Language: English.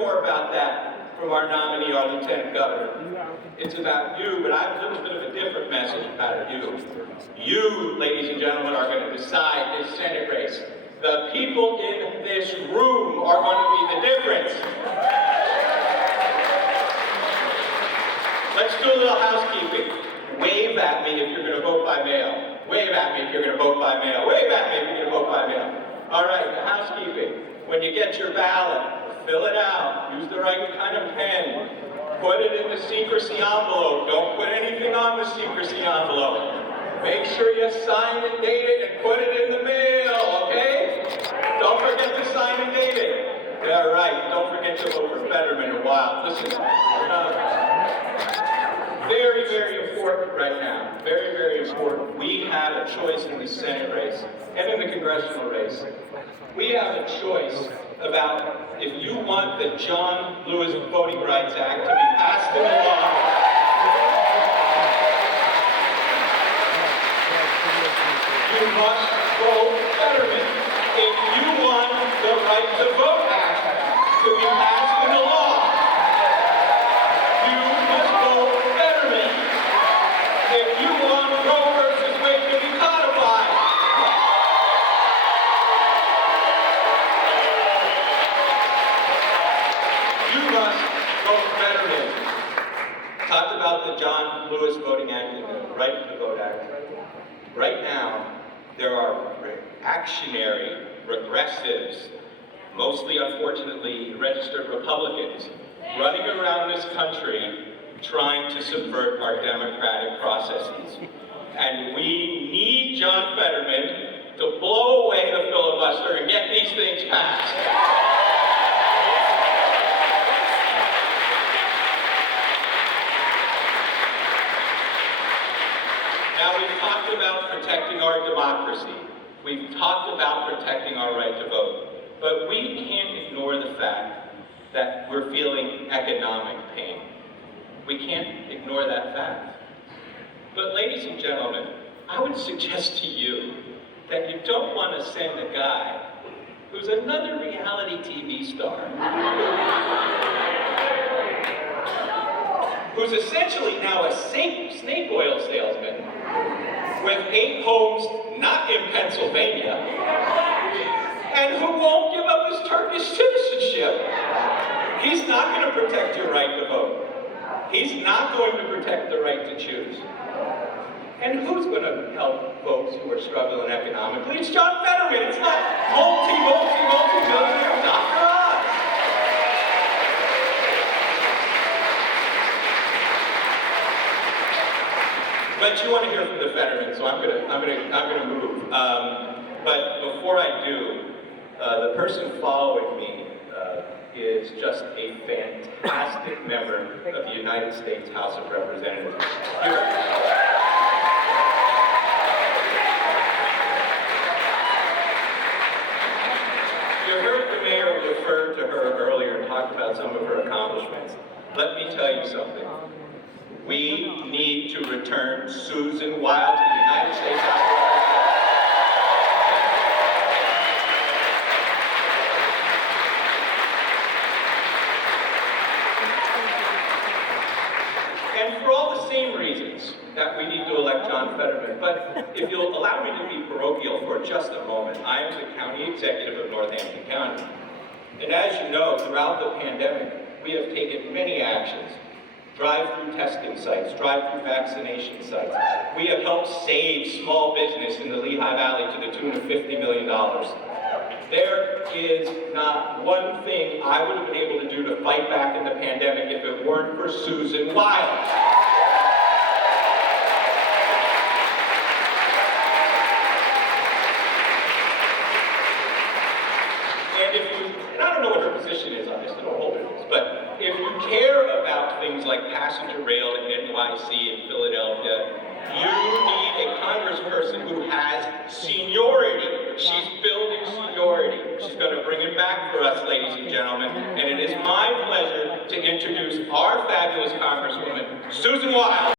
more about that from our nominee, our Lieutenant Governor. It's about you, but I have a little bit of a different message about you. You, ladies and gentlemen, are going to decide this Senate race. The people in this room are going to be the difference. Let's do a little housekeeping. Wave at me if you're going to vote by mail. Wave at me if you're going to vote by mail. Wave at me if you're going to vote by mail. All right, the housekeeping. When you get your ballot, fill it out. Use the right kind of pen. Put it in the secrecy envelope. Don't put anything on the secrecy envelope. Make sure you sign and date it and put it in the mail, okay? Don't forget to sign and date it. Yeah, right. Don't forget to vote for Fetterman or Wild. Listen, very, very important right now. Very, very important. We have a choice in the Senate race and in the congressional race. We have a choice about if you want the John Lewis Voting Rights Act to be passed into law. You must vote Fetterman. If you want the Right to Vote Act to be passed into law, you must vote Fetterman. If you want Roe versus Wade to be codified, you must vote Fetterman. Talked about the John Lewis Voting Act and the Right to Vote Act. Right now, there are reactionary, regressives, mostly, unfortunately, registered Republicans running around this country trying to subvert our democratic processes. And we need John Fetterman to blow away the filibuster and get these things passed. Now, we've talked about protecting our democracy. We've talked about protecting our right to vote. But we can't ignore the fact that we're feeling economic pain. We can't ignore that fact. But ladies and gentlemen, I would suggest to you that you don't want to send a guy who's another reality TV star, who's essentially now a snake oil salesman with 8 homes not in Pennsylvania, and who won't give up his Turkish citizenship. He's not going to protect your right to vote. He's not going to protect the right to choose. And who's going to help folks who are struggling economically? It's John Fetterman. It's not multi-millionaire Dr. Oz. But you want to hear from the Fetterman, so I'm gonna move. But before I do, the person following me is just a fantastic member of the United States House of Representatives. You heard the mayor refer to her earlier and talk about some of her accomplishments. Let me tell you something. We need to return Susan Wild to the United States House of Representatives. And for all the same reasons that we need to elect John Fetterman, but if you'll allow me to be parochial for just a moment, I am the county executive of Northampton County. And as you know, throughout the pandemic, we have taken many actions. Drive-through testing sites, drive-through vaccination sites. We have helped save small business in the Lehigh Valley to the tune of $50 million. There is not one thing I would have been able to do to fight back in the pandemic if it weren't for Susan Wild. And I don't know what her position is on this, I don't hold it is, but if you care about things like passenger rail in NYC and Philadelphia, you need a congressperson who has seniority. She's building seniority. She's going to bring it back for us, ladies and gentlemen. And it is my pleasure to introduce our fabulous Congresswoman, Susan Wild.